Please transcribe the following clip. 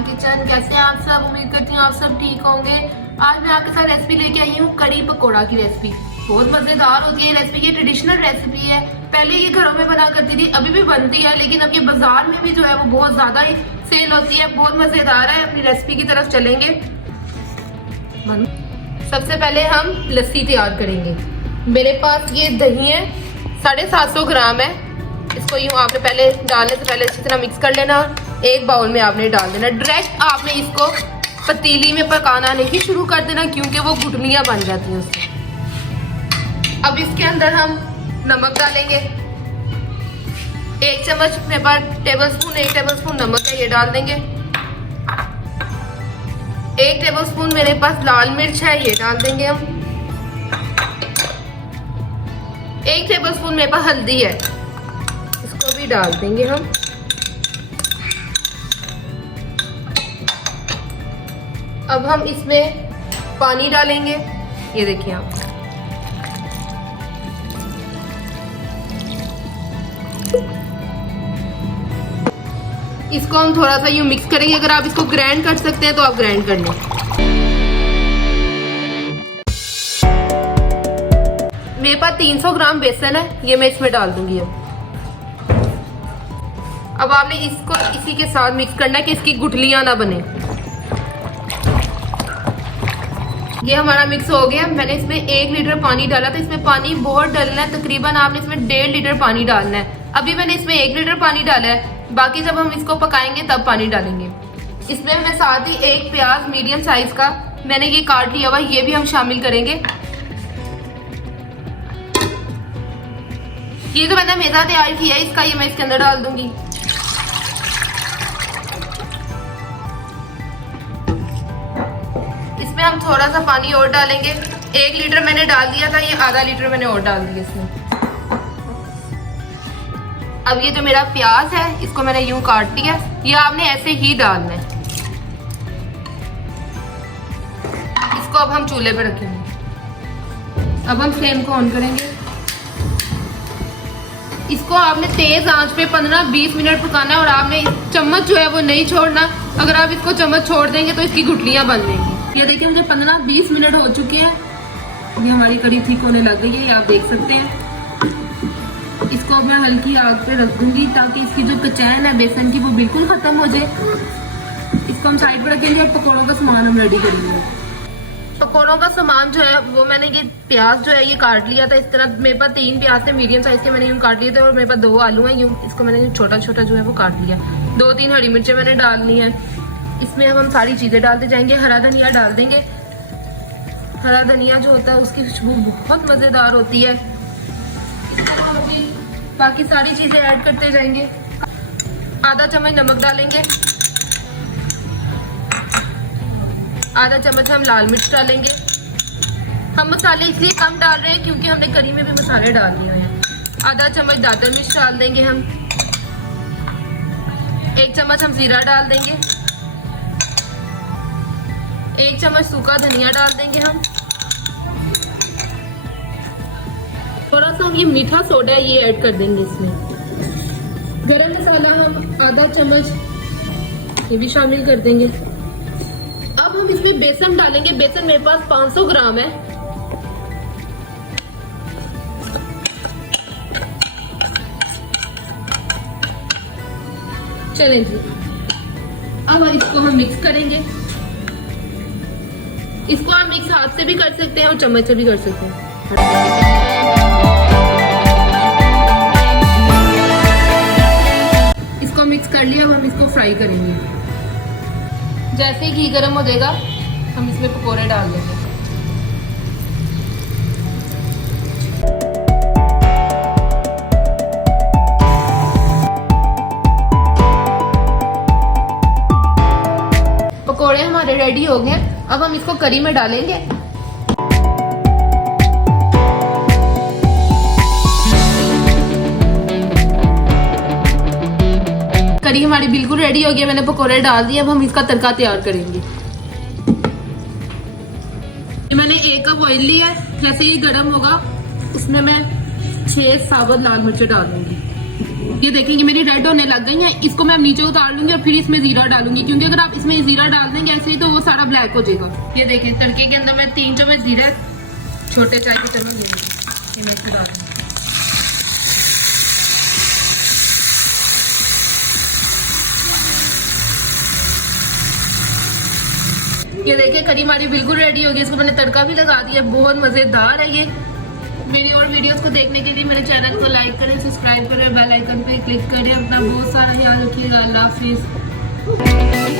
Iqbal kitchen. कैसे हैं आप सब? उम्मीद करती हूँ आप सब ठीक होंगे। आज मैं आपके साथ रेसिपी लेके आई हूँ कड़ी पकोड़ा की रेसिपी। बहुत मजेदार होती है रेसिपी, ये ट्रेडिशनल रेसिपी है। पहले ये घरों में बना करती थी, अभी भी बनती है, लेकिन अब ये बाजार में भी जो है वो बहुत ज्यादा ही सेल होती है। बहुत मजेदार है। अपनी रेसिपी की तरफ चलेंगे। सबसे पहले हम लस्सी तैयार करेंगे। मेरे पास ये दही है, 750 ग्राम है। इसको यूं आपने पहले डालने से पहले अच्छी तरह मिक्स कर लेना। एक बाउल में आपने डाल देना। डायरेक्ट आपने इसको पतीली में पकाना नहीं शुरू कर देना, क्योंकि वो गुठलियां बन जाती हैं उससे। अब इसके अंदर हम नमक डालेंगे। 1 चम्मच मेरे पास एक टेबलस्पून नमक है, ये डाल देंगे। 1 टेबलस्पून मेरे पास लाल मिर्च है, ये डाल देंगे हम। 1 टेबलस्पून मेरे पास हल्दी है, इसको भी डाल देंगे हम। अब हम इसमें पानी डालेंगे, ये देखिए आप। इसको हम थोड़ा सा यूं मिक्स करेंगे। अगर आप इसको ग्राइंड कर सकते हैं तो आप ग्राइंड कर लें। मेरे पास 300 ग्राम बेसन है, ये मैं इसमें डाल दूंगी। अब आपने इसको इसी के साथ मिक्स करना है कि इसकी गुठलियां ना बने। ये हमारा मिक्स हो गया। मैंने इसमें 1 लीटर पानी डाला था। इसमें पानी बहुत डालना है, तकरीबन आपने इसमें 1.5 लीटर पानी डालना है। अभी मैंने इसमें 1 लीटर पानी डाला है, बाकी जब हम इसको पकाएंगे तब पानी डालेंगे। इसमें मैं साथ ही 1 प्याज मीडियम साइज का मैंने ये काट लिया हुआ, ये भी हम शामिल करेंगे। ये तो मैंने मैदा तैयार किया है, इसका ये मैं इसके अंदर डाल दूंगी। इसमें हम थोड़ा सा पानी और डालेंगे। 1 लीटर मैंने डाल दिया था, ये आधा लीटर मैंने और डाल दिया इसमें। अब ये जो मेरा प्याज है, इसको मैंने यूं काट लिया, ये आपने ऐसे ही डालना है। इसको अब हम चूल्हे पे रखेंगे। अब हम फ्लेम को ऑन करेंगे। इसको आपने तेज आंच पे 15-20 मिनट पकाना है, और आपने चम्मच जो है वो नहीं छोड़ना। अगर आप इसको चम्मच छोड़ देंगे तो इसकी गुठलियां बन जाएंगी। ये देखिए मुझे 15-20 मिनट हो चुके हैं। ये हमारी कड़ी ठीक होने लग गई है, ये आप देख सकते हैं। इसको मैं हल्की आग पे रख दूंगी ताकि इसकी जो कचैन है बेसन की वो बिल्कुल खत्म हो जाए। इसको हम साइड पे रखेंगे और पकौड़ों का सामान हम रेडी करेंगे। पकौड़ों का सामान जो है वो मैंने ये प्याज जो है ये काट लिया था इस तरह। मेरे पास 3 प्याज थे मीडियम साइज के, मैंने यूं काट लिए थे। और मेरे पास 2 आलू हैं, यूं इसको मैंने छोटा छोटा जो है वो काट लिया। 2-3 हरी मिर्चें मैंने डाल ली हैं। इसमें हम सारी चीजें डालते जाएंगे। हरा धनिया डाल देंगे। हरा धनिया जो होता है उसकी खुशबू बहुत मजेदार होती है। बाकी सारी चीजें ऐड करते जाएंगे। आधा चम्मच नमक डालेंगे। आधा चम्मच हम लाल मिर्च डालेंगे। हम मसाले इसलिए कम डाल रहे हैं क्योंकि हमने करी में भी मसाले डाल दिए हैं। आधा चम्मच दादर मिर्च डाल देंगे हम। 1 चम्मच हम जीरा डाल देंगे। 1 चम्मच सूखा धनिया डाल देंगे हम। थोड़ा सा हम ये मीठा सोडा है ये ऐड कर देंगे इसमें। गरम मसाला हम आधा चम्मच ये भी शामिल कर देंगे। अब हम इसमें बेसन डालेंगे। बेसन मेरे पास 500 ग्राम है। चलें जी, अब इसको हम मिक्स करेंगे। इसको आप मिक्स हाथ से भी कर सकते हैं और चम्मच से भी कर सकते हैं। इसको मिक्स कर लिया, अब हम इसको फ्राई करेंगे। जैसे ही घी गर्म हो जाएगा हम इसमें पकोड़े डाल देंगे। पकोड़े हमारे रेडी हो गए। अब हम इसको करी में डालेंगे। करी हमारी बिल्कुल रेडी हो गई। मैंने पकोड़े डाल दिए। अब हम इसका तड़का तैयार करेंगे। मैंने 1 कप ऑयल लिया है। जैसे ही गर्म होगा उसमें मैं 6 साबुत लाल मिर्च डाल दूंगी। ये देखेंगे मेरी रेड होने लग गई है। इसको मैं नीचे उतार लूंगी और फिर इसमें जीरा डालूंगी, क्योंकि अगर आप इसमें जीरा डाल देंगे ऐसे ही तो वो सारा ब्लैक हो जाएगा। ये देखिए तड़के के अंदर मैं 3 चम्मच जीरा छोटे चाय के चम्मच ये मैं इसको डाल दूंगी। ये देखिए करी हमारी बिल्कुल रेडी हो गई। इसको मैंने तड़का भी लगा दिया, बहुत मजेदार है ये। मेरी और वीडियोस को देखने के लिए मेरे चैनल को लाइक करें, सब्सक्राइब करें, बेल आइकन पे क्लिक करें। अपना बहुत सारा ख्याल रखिएगा। अल्लाह हाफिज।